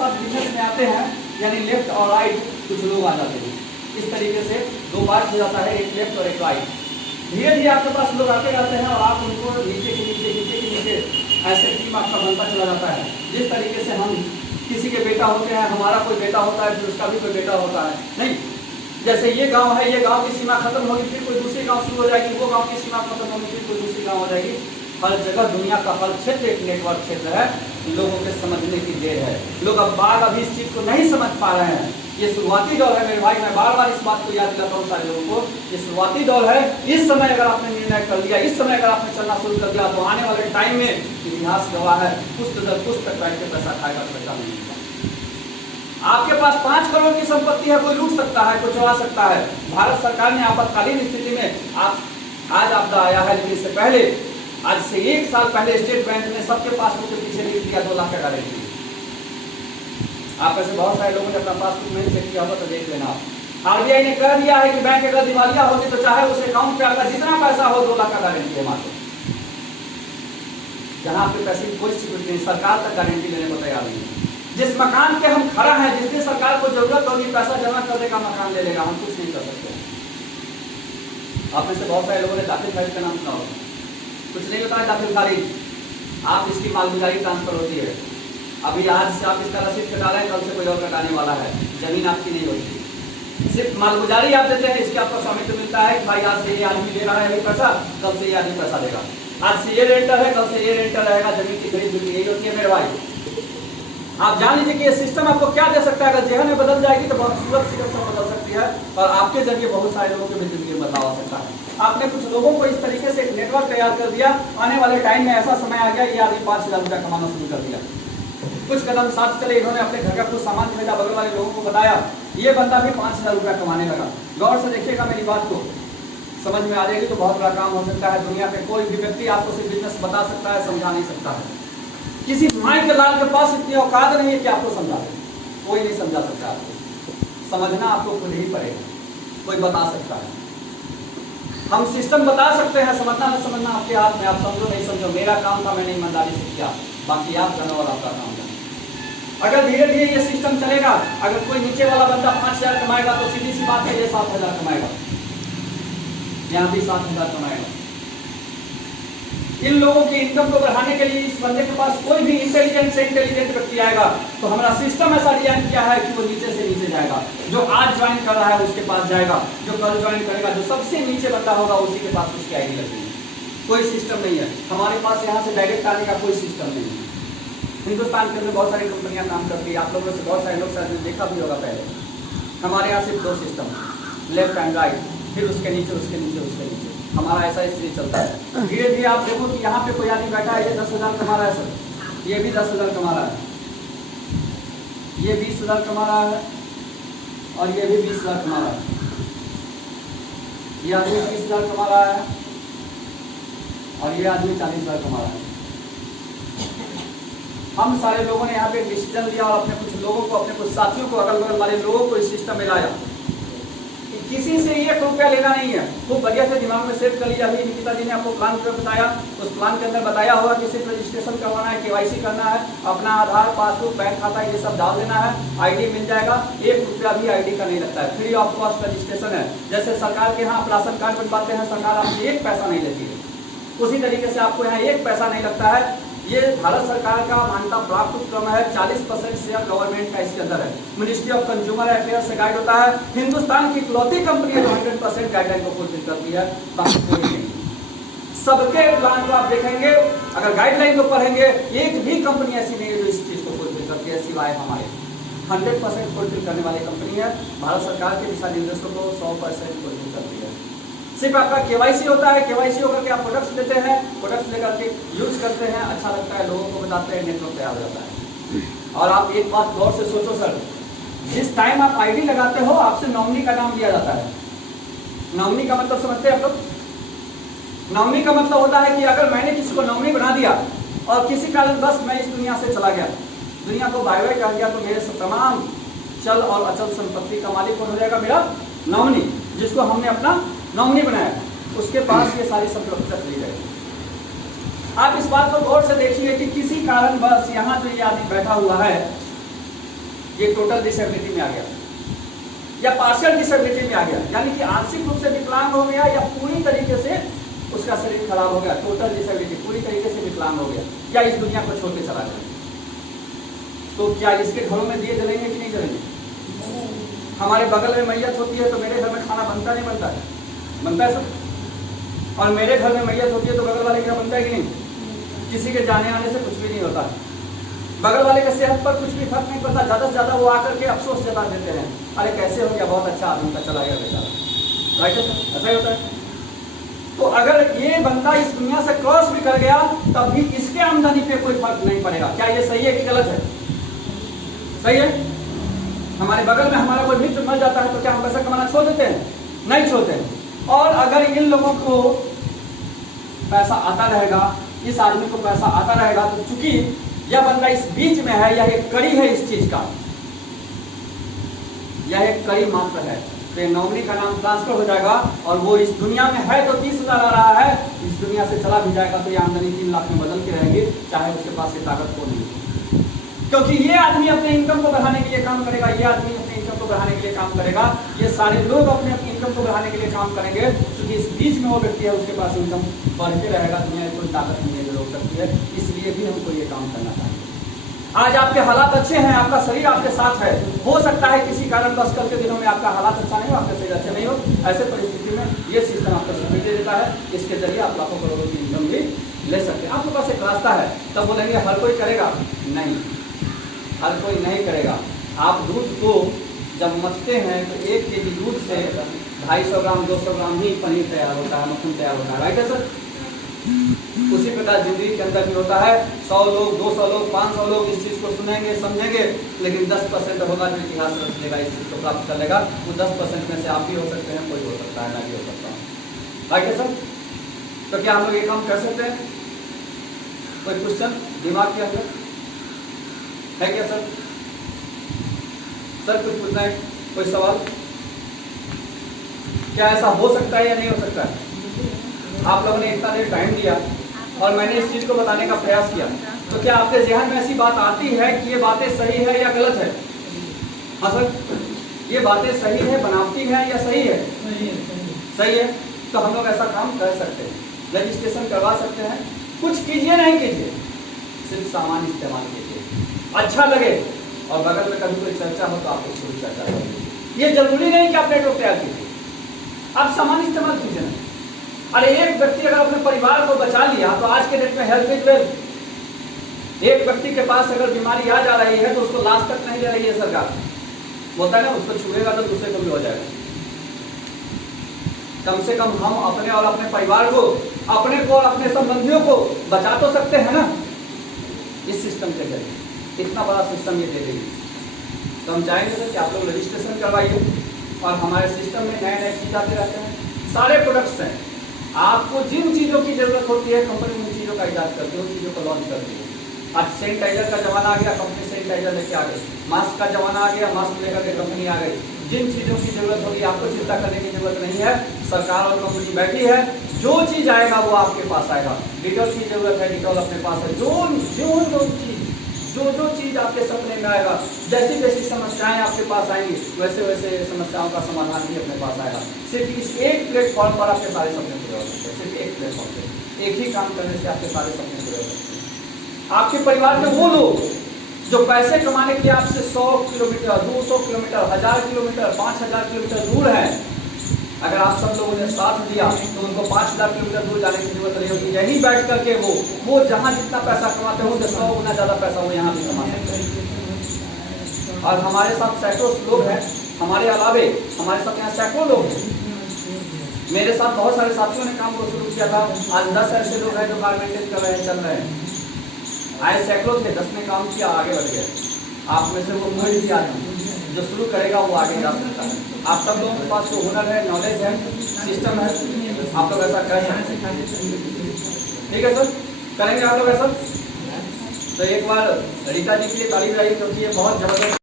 साथ बिजनेस में आते हैं, यानी लेफ्ट और राइट कुछ लोग आ जाते हैं। इस तरीके से दो पार्ट हो जाता है, एक लेफ्ट और एक राइट। धीरे धीरे आपके पास लोग आते रहते हैं और आप उनको नीचे के नीचे नीचे के नीचे ऐसे टीम आपका बनता चला जाता है। जिस तरीके से हम किसी के बेटा होते हैं, हमारा कोई बेटा होता है, फिर उसका भी कोई बेटा होता है, नहीं। जैसे ये गांव है, ये गांव की सीमा खत्म होगी, फिर कोई दूसरी गांव शुरू हो जाएगी, वो गांव की सीमा खत्म होगी, फिर कोई दूसरी गांव हो जाएगी। हर जगह दुनिया का हर क्षेत्र एक नेटवर्क क्षेत्र है। लोगों के समझने की देर है। लोग अब बार अभी इस चीज को नहीं समझ पा रहे हैं। ये शुरुआती दौर है मेरे भाई, मैं बार बार इस बात को याद दिलाता हूँ सारे लोगों को। ये शुरुआती दौर है। इस समय अगर आपने निर्णय कर लिया, इस समय अगर आपने चलना शुरू कर दिया, तो आने वाले टाइम में इतिहास गवाह है, कुछ दर कुछ तक बैठ के पैसा खाएगा, पैसा नहीं मिलेगा। आपके पास 5 करोड़ की संपत्ति है, कोई लूट सकता है, कोई चुरा सकता है। भारत सरकार ने आपातकालीन स्थिति में आज आपदा आया है, लेकिन इससे पहले आज से 1 साल पहले स्टेट बैंक ने सबके पासबुक के पीछे लिख दिया 2 लाख का गारंटी। आप ऐसे बहुत सारे लोगों ने अपना पासबुक नहीं चेक किया होगा तो देख लेना। आरबीआई ने कह दिया है कि बैंक अगर दिवालिया होगी तो चाहे उस अकाउंट पे आपका जितना पैसा हो 2 लाख का गारंटी है मात्र। जहां आपके पैसे की कोई सिक्योरिटी नहीं, सरकार तक गारंटी लेने को तैयार नहीं है। जिस मकान पे हम खड़ा है, जिस दिन सरकार को जरूरत होगी पैसा जमा कर देगा, मकान ले लेगा, हम कुछ नहीं कर सकते। आप में से बहुत सारे लोगों ने दाखिल खारिज का नाम सुना होगा, कुछ नहीं होता है दाखिल खारिज। आप इसकी मालगुजारी ट्रांसफर होती है। अभी आज से आप इसका रसीद कटा रहे हैं, कल से कोई और कटाने वाला है। जमीन आपकी नहीं होती, सिर्फ मालगुजारी आप देते हैं। इसके आपको स्वामित्व मिलता है। भाई आज से ये आदमी दे रहा है ये पैसा, कल से ये आदमी पैसा देगा। आज से ये रेंटर है, कल से ये रेंटर रहेगा। जमीन की खरीद बिक्री यही होती है मेरे भाई। आप जान लीजिए कि ये सिस्टम आपको क्या दे सकता है। अगर जेहन में बदल जाएगी तो बहुत सूरत सिस्टम बदल सकती है और आपके जरिए बहुत सारे लोगों की भी जिंदगी में बदलाव आ सकता है। आपने कुछ लोगों को इस तरीके से एक नेटवर्क तैयार कर दिया। आने वाले टाइम में ऐसा समय आ गया, ये आदमी 5,000 रुपया कमाना शुरू कर दिया। कुछ कदम साथ चले, इन्होंने अपने घर का कुछ सामान खरीदा, बगल वाले लोगों को बताया, ये बंदा भी 5,000 रुपया कमाने लगा। गौर से देखिएगा, मेरी बात को समझ में आ जाएगी तो बहुत बड़ा काम हो सकता है। दुनिया में कोई भी व्यक्ति आपको सिर्फ बिजनेस बता सकता है, समझा नहीं सकता है। किसी माई के लाल के पास इतनी औकात नहीं है कि आपको समझा दे। कोई नहीं समझा सकता आपको, समझना आपको खुद ही पड़ेगा। कोई बता सकता है, हम सिस्टम बता सकते हैं, समझना न समझना आपके हाथ में। आप समझो नहीं समझो, मेरा काम था, मैंने ईमानदारी से किया, बाकी आप जानो और आपका काम जानो। अगर धीरे धीरे ये सिस्टम चलेगा, अगर कोई नीचे वाला बंदा 5,000 कमाएगा तो सीधी सी बात है ये 7,000 कमाएगा, यहाँ भी 7,000 कमाएगा। इन लोगों की इनकम को बढ़ाने के लिए इस बंदे के पास कोई भी इंटेलिजेंट से इंटेलिजेंट व्यक्ति आएगा तो हमारा सिस्टम ऐसा डिजाइन किया है कि वो नीचे से नीचे जाएगा। जो आज ज्वाइन कर रहा है उसके पास जाएगा, जो कल ज्वाइन करेगा, जो सबसे नीचे बंदा होगा उसी के पास उसकी आईडी लगेगी। कोई सिस्टम नहीं है हमारे पास, यहाँ से डायरेक्ट आने का कोई सिस्टम नहीं है। हिंदुस्तान के अंदर बहुत सारी कंपनियां काम करती है, आप लोगों से बहुत सारे लोग शायद देखा भी होगा पहले। हमारे यहाँ सिर्फ 2 सिस्टम, लेफ्ट एंड राइट, फिर उसके नीचे उसके नीचे उसके नीचे। हमारा ऐसा इसलिए चलता है। धीरे धीरे आप देखो कि यहाँ पे कोई आदमी बैठा है, ये 10,000 कमा रहा है सर, ये भी 10,000 कमा रहा है, ये 20,000 कमा रहा है और ये भी 20,000 कमा रहा है। ये आदमी 20,000 कमा रहा है और ये आदमी 40,000 कमा रहा है। हम सारे लोगों ने यहाँ पे डिसीजन लिया और अपने कुछ लोगों को, अपने कुछ साथियों को, अगल बगल वाले लोगों को इस सिस्टम में लाया। किसी से 1 रुपया लेना नहीं है। खूब बढ़िया से दिमाग में सेट कर लिया। अभी निकिता जी ने आपको प्लान कर बताया, उस प्लान के अंदर बताया होगा कि सिर्फ रजिस्ट्रेशन करवाना है, केवाईसी करना है, अपना आधार, पासबुक, बैंक खाता ये सब डाल देना है, आईडी मिल जाएगा। 1 रुपया भी आईडी का नहीं लगता है, फ्री ऑफ कॉस्ट रजिस्ट्रेशन है। जैसे सरकार के यहाँ आप राशन कार्ड बनवाते हैं, सरकार आपसे 1 पैसा नहीं लेती है, उसी तरीके से आपको यहाँ 1 पैसा नहीं लगता है। ये भारत सरकार का मान्यता प्राप्त उपक्रम है। 40% शेयर गवर्नमेंट का इसके अंदर है। मिनिस्ट्री ऑफ कंज्यूमर अफेयर्स से गाइड होता है। हिंदुस्तान की इकलौती कंपनी है जो 100% गाइडलाइन को फुलफिल करती है, बाकी कोई नहीं। सबके प्लान को आप देखेंगे, अगर गाइडलाइन को पढ़ेंगे, एक भी कंपनी ऐसी नहीं है जो इस चीज को फुलफिल करती है, सिवाय हमारे। 100% फुलफिल करने वाली कंपनी है। भारत सरकार के दिशा निर्देशों को 100% फुलफिल करती है। सिर्फ आपका केवाईसी होता है, केवाईसी होकर के आप प्रोडक्ट्स लेते हैं, प्रोडक्ट्स लेकर के यूज करते हैं, अच्छा लगता है, लोगों को बताते हैं, नेटवर्क तैयार हो जाता है। और आप एक बात गौर से सोचो सर, जिस टाइम आप आईडी लगाते हो आपसे नॉमिनी का नाम लिया जाता है। नॉमिनी का मतलब समझते हैं आप लोग? नॉमिनी का मतलब होता है कि अगर मैंने किसी को नॉमिनी बना दिया और किसी कारणवश मैं इस दुनिया से चला गया, दुनिया को बाय बाय कर दिया, तो मेरे तमाम चल और अचल संपत्ति का मालिक कौन हो जाएगा? मेरा नॉमिनी, जिसको हमने अपना नॉमिनी बनाया, उसके पास ये सारी संपत्ति चली जाएगी। आप इस बात को गौर से देखिए कि किसी कारणवश यहाँ जो ये आदमी बैठा हुआ है, ये टोटल डिसेबिलिटी में आ गया या पार्शियल डिसेबिलिटी में आ गया, यानी कि आंशिक रूप से विकलांग हो गया या पूरी तरीके से उसका शरीर खराब हो गया, टोटल डिसेबिलिटी, पूरी तरीके से विकलांग हो गया या इस दुनिया को छोड़ के चला गया। तो क्या इसके घरों में दिए जलेंगे कि नहीं जलेंगे? हमारे बगल में मैयत होती है तो मेरे घर में खाना बनता नहीं बनता है? बनता है सब। और मेरे घर में मैयत होती है तो बगल वाले का बनता है कि नहीं? किसी के जाने आने से कुछ भी नहीं होता, बगल वाले के सेहत पर कुछ भी फर्क नहीं पड़ता, ज्यादा से ज्यादा वो आकर के अफसोस जता देते हैं, अरे कैसे हो गया, बहुत अच्छा आदमी का चला गया बेचारा। राइट है सर, ऐसा ही होता है। तो अगर ये बंदा इस दुनिया से क्रॉस भी कर गया तब भी इसके आमदनी पे कोई फर्क नहीं पड़ेगा। क्या ये सही है कि गलत है? सही है। हमारे बगल में हमारा कोई मित्र मर जाता है तो क्या हम पैसा कमाना छोड़ देते हैं? नहीं छोड़ते हैं। और अगर इन लोगों को पैसा आता रहेगा, इस आदमी को पैसा आता रहेगा, तो चूंकि यह बंदा इस बीच में है, यह एक कड़ी है इस चीज का, यह एक कड़ी मात्र है, तो नौकरी का नाम ट्रांसफर हो जाएगा और वो इस दुनिया में है तो 30,000 आ रहा है, इस दुनिया से चला भी जाएगा तो ये आमदनी 3 लाख में बदल के रहेगी, चाहे उसके पास ये ताकत हो नहीं। क्योंकि ये आदमी अपने इनकम को बढ़ाने के लिए काम करेगा, ये आदमी अपने इनकम को बढ़ाने के लिए काम करेगा, ये सारे लोग अपने अपनी इनकम को बढ़ाने के लिए काम करेंगे, क्योंकि इस बीच में वो व्यक्ति है, उसके पास इनकम बढ़ते रहेगा, दुनिया में कोई ताकत नहीं है जो रोक सकती है। इसलिए भी हमको ये काम करना चाहिए। आज आपके हालात अच्छे हैं, आपका शरीर आपके साथ है, हो सकता है किसी कारणवश कल के दिनों में आपका हालात अच्छा नहीं हो, आपका शरीर अच्छा नहीं हो, ऐसे परिस्थिति में ये सिस्टम आपको सुविधा दे देता है, इसके जरिए आप लाखों करोड़ों की इनकम भी ले सकते हैं। आपके पास एक रास्ता है। तब बोलेंगे हर कोई करेगा, नहीं, हर कोई नहीं करेगा। आप दूध को जब मथते हैं तो 1 kg दूध से 250 ग्राम 200 ग्राम ही पनीर तैयार होता है, मक्खन तैयार होता है। राइट है सर? उसी प्रकार जिंदगी के अंदर भी होता है। 100 लोग 200 लोग 500 लोग इस चीज को सुनेंगे समझेंगे, लेकिन 10% होगा जो इतिहास रच लेगा, इस चीज को प्राप्त कर लेगा। वो 10% में से आप भी हो सकते हैं, कोई हो सकता है, मैं भी हो सकता हूँ। राइट है सर? तो क्या हम लोग ये काम कर सकते हैं? कोई क्वेश्चन दिमाग के अंदर है क्या सर? सर कुछ पूछना है, कोई सवाल? क्या ऐसा हो सकता है या नहीं हो सकता है? आप लोगों ने इतना देर टाइम दिया और मैंने इस चीज को बताने का प्रयास किया, तो क्या आपके ज़हन में ऐसी बात आती है कि ये बातें सही है या गलत है? हाँ सर, ये बातें सही है, बनावटी है या सही है? सही है। तो हम लोग ऐसा काम कर सकते हैं, रजिस्ट्रेशन करवा सकते हैं। कुछ कीजिए नहीं कीजिए, सिर्फ सामान इस्तेमाल कीजिए, अच्छा लगे और बगल में कभी कोई चर्चा हो तो आप उसको चर्चा करिए। ये जरूरी नहीं कि आप नेटवर्क तैयार कीजिए, आप सामान इस्तेमाल कीजिए ना। अरे एक व्यक्ति अगर अपने परिवार को बचा लिया तो आज के डेट में हेल्थ इज वेल्थ। एक व्यक्ति के पास अगर बीमारी आ जा रही है तो उसको लाश तक नहीं ले रही है सरकार, बोलता है ना, उसको छुएगा तो दूसरे को भी हो जाएगा। कम से कम हम अपने और अपने परिवार को, अपने को और अपने संबंधियों को बचा तो सकते हैं ना इस सिस्टम के जरिए। इतना बड़ा सिस्टम ये दे देगी। तो हम चाहेंगे सर कि आप लोग रजिस्ट्रेशन करवाइए और हमारे सिस्टम में नए नए चीज आते रहते हैं, सारे प्रोडक्ट्स हैं। आपको जिन चीज़ों की जरूरत होती है कंपनी उन चीज़ों का इजाद करती है, उन चीज़ों को लॉन्च करती है। आज सैनिटाइजर का जमाना आ गया, कंपनी सैनिटाइजर लेके आ गई। मास्क का जमाना आ गया, मास्क लेकर के कंपनी आ गई। जिन चीज़ों की जरूरत होगी आपको चिंता करने की जरूरत नहीं है, सरकार और कंपनी बैठी है, जो चीज़ आएगा वो आपके पास आएगा। डिटॉल की जरूरत है, डिटॉल अपने पास है। जो चीज़ आपके सपने में आएगा, जैसी जैसी समस्याएं आपके पास आएंगी वैसे वैसे समस्याओं का समाधान भी अपने पास आएगा। सिर्फ इस एक प्लेटफॉर्म पर आपके सारे सपने पूरे हो सकते हैं। सिर्फ एक प्लेटफॉर्म पे एक ही काम करने से आपके सारे सपने पूरे हो सकते हैं। आपके परिवार में वो लोग जो पैसे कमाने के लिए आपसे 100 किलोमीटर 200 किलोमीटर 1000 किलोमीटर 5000 किलोमीटर दूर है, अगर आप सब लोगों ने साथ दिया तो उनको 5000 किलोमीटर दूर जाने की जरूरत नहीं होगी। यहीं बैठ करके वो जहाँ जितना पैसा कमाते होंगे 100 गुना ज़्यादा पैसा वो यहाँ भी कमाते हैं। और हमारे साथ सैकड़ों लोग हैं, हमारे अलावे हमारे साथ यहाँ सैकड़ों लोग हैं। मेरे साथ बहुत सारे साथियों ने काम को शुरू किया था। आज 10 ऐसे लोग हैं जो कार मेंटेन कर रहे हैं, चल रहे हैं। आए सैकड़ों थे, 10 ने काम किया, आगे बढ़ गए। आप में से वो कोई भी आदमी जो शुरू करेगा वो आगे जा सकता है। आप सब लोगों के पास जो हुनर है, नॉलेज है, सिस्टम है, आप लोग ऐसा कर सकते हैं। ठीक है सर, करेंगे आप लोग ऐसा? तो एक बार रीता जी के लिए तारीफ रही, क्योंकि ये बहुत जबरदस्त